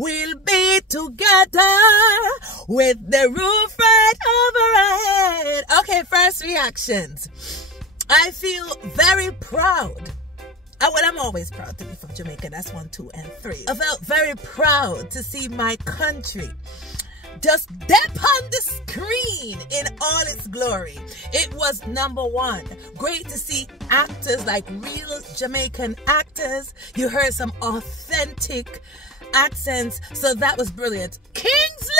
we'll be together with the roof right over our head. Okay, first reactions. I feel very proud. Well, I'm always proud to be from Jamaica. That's 1, 2, and 3. I felt very proud to see my country just dip on the screen in all its glory. It was #1. Great to see actors, like real Jamaican actors. You heard some authentic accents, so that was brilliant. Kingsley!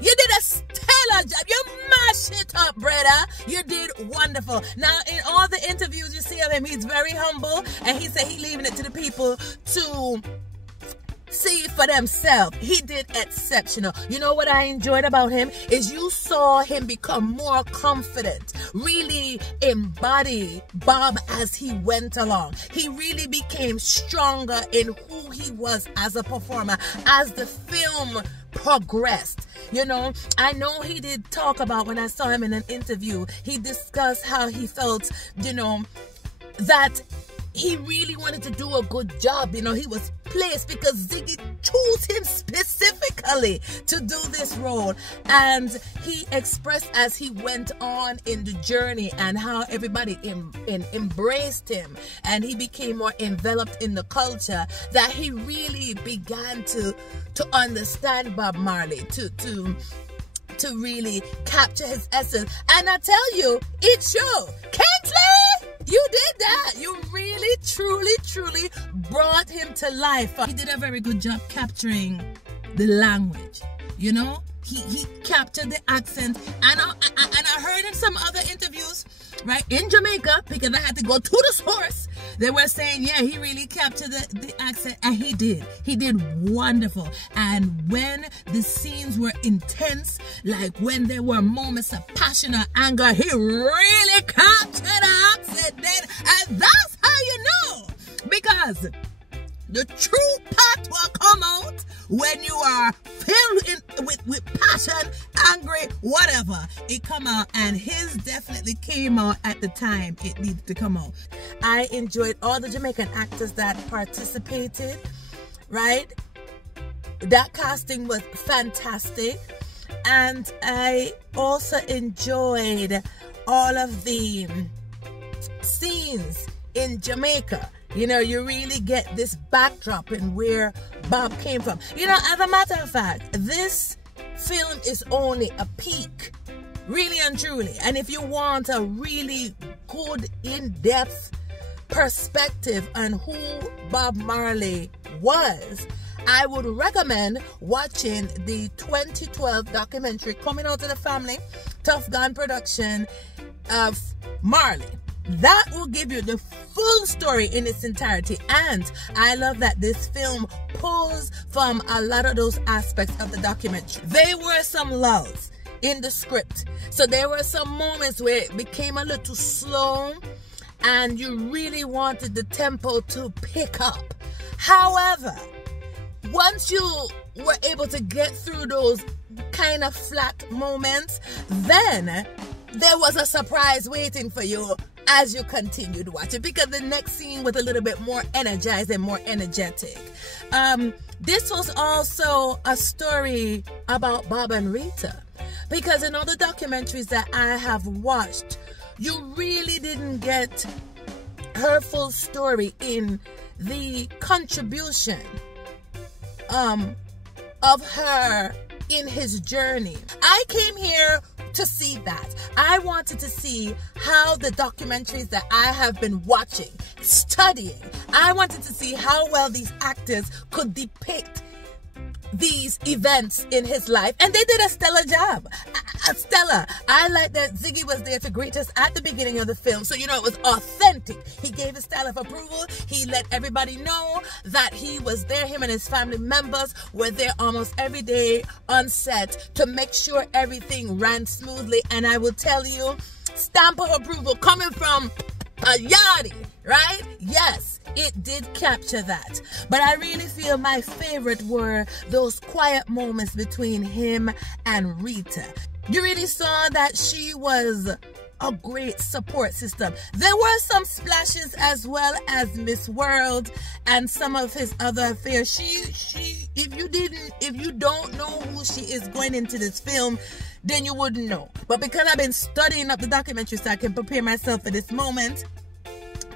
You did a stellar job. You mashed it up, brother. You did wonderful. Now, in all the interviews you see of him, he's very humble, and he said he's leaving it to the people to see for themselves. He did exceptional. You know what I enjoyed about him is you saw him become more confident, really embody Bob as he went along. He really became stronger in who he was as a performer as the film progressed. You know, I know he did talk about, when I saw him in an interview, he discussed how he felt, you know, that he really wanted to do a good job. You know, he was placed because Ziggy chose him specifically to do this role, and he expressed as he went on in the journey and how everybody embraced him, and he became more enveloped in the culture, that he really began to understand Bob Marley, to really capture his essence. And I tell you, it showed. Kingsley, you did that. You really, truly brought him to life. He did a very good job capturing the language. You know, he captured the accent, and I heard in some other interviews, right, in Jamaica, because I had to go to the source, they were saying, yeah, he really captured the accent, and he did wonderful. And when the scenes were intense, like when there were moments of passion or anger, he really captured the accent then, and that's how you know, because the true part will come out when you are filled with passion, angry, whatever. It come out, and his definitely came out at the time it needed to come out. I enjoyed all the Jamaican actors that participated, right? That casting was fantastic. And I also enjoyed all of the scenes in Jamaica. You know, you really get this backdrop in where Bob came from. You know, as a matter of fact, this film is only a peek, really and truly. And if you want a really good, in-depth perspective on who Bob Marley was, I would recommend watching the 2012 documentary coming out to the family, Tough Gun production of Marley. That will give you the full story in its entirety. And I love that this film pulls from a lot of those aspects of the documentary. There were some lulls in the script. So there were some moments where it became a little slow and you really wanted the tempo to pick up. However, once you were able to get through those kind of flat moments, then there was a surprise waiting for you as you continued watching, because the next scene was a little bit more energized and more energetic. This was also a story about Bob and Rita, because in all the documentaries that I have watched, you really didn't get her full story in the contribution of her in his journey. I came here to see that. I wanted to see how the documentaries that I have been watching, studying, I wanted to see how well these actors could depict these events in his life, and they did a stellar job. Stellar. I like that Ziggy was there to greet us at the beginning of the film, so you know it was authentic. He gave his style of approval. He let everybody know that he was there. Him and his family members were there almost every day on set to make sure everything ran smoothly. And I will tell you, stamp of approval coming from a yardie, right? Yes, it did capture that. But I really feel my favorite were those quiet moments between him and Rita. You really saw that she was a great support system. There were some splashes as well as Miss World and some of his other affairs. She if you don't know who she is going into this film, then you wouldn't know. But because I've been studying up the documentary so I can prepare myself for this moment,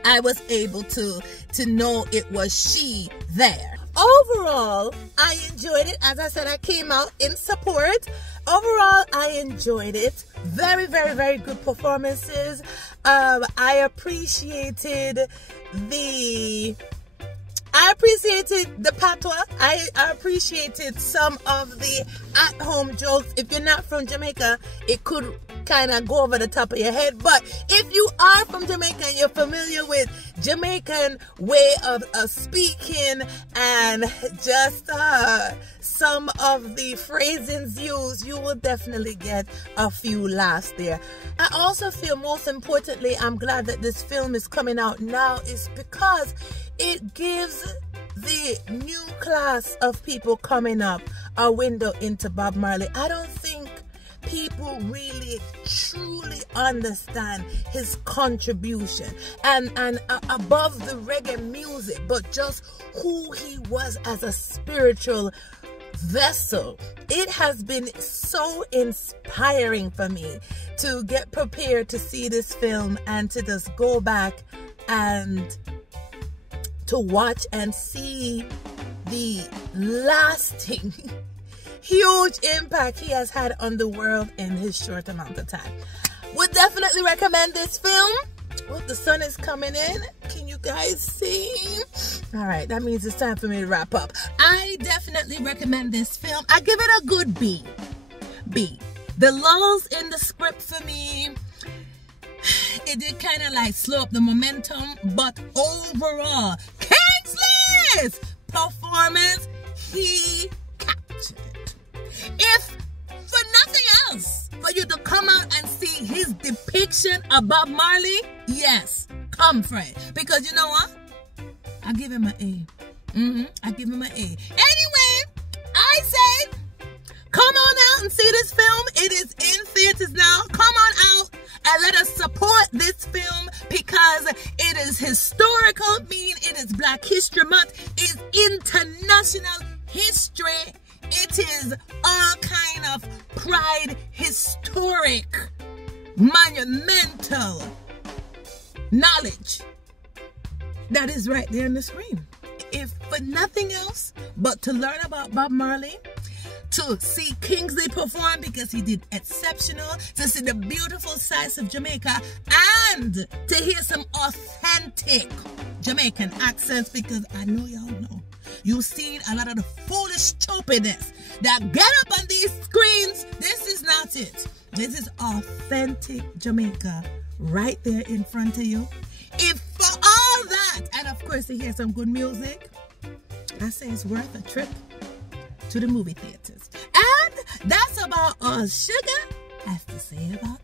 I was able to know it was she there. Overall, I enjoyed it. As I said, I came out in support. Overall, I enjoyed it. Very, very, very good performances. I appreciated the patois. I appreciated some of the at-home jokes. If you're not from Jamaica, it could kind of go over the top of your head. But if you are from Jamaica and you're familiar with Jamaican way of speaking and just some of the phrasings used, you will definitely get a few laughs there. I also feel, most importantly, I'm glad that this film is coming out now, is because it gives the new class of people coming up a window into Bob Marley. I don't think people really truly understand his contribution and above the reggae music, but just who he was as a spiritual vessel. It has been so inspiring for me to get prepared to see this film and to just go back and to watch and see the lasting huge impact he has had on the world in his short amount of time. Would definitely recommend this film. Oh, the sun is coming in. Can you guys see? All right, that means it's time for me to wrap up. I definitely recommend this film. I give it a good B. B. The lulls in the script for me, it did kind of like slow up the momentum, but overall, Kingsley's performance, he captured it. If for nothing else, for you to come out and see his depiction of Bob Marley, yes, come for it. Because you know what? I give him an A. I give him an A. Anyway, I say, come on out and see this film. It is in theaters now. Come on out and let us support this film because it is historical, meaning it is Black History Month. It is international history. It is all kind of pride, historic, monumental knowledge that is right there on the screen. If for nothing else but to learn about Bob Marley, to see Kingsley perform because he did exceptional, to see the beautiful sights of Jamaica, and to hear some authentic Jamaican accents, because I know y'all know you've seen a lot of the foolish stupidness that get up on these screens. This is not it. This is authentic Jamaica right there in front of you. If for all that, and of course to hear some good music, I say it's worth a trip to the movie theaters. And that's about all Sugar has to say about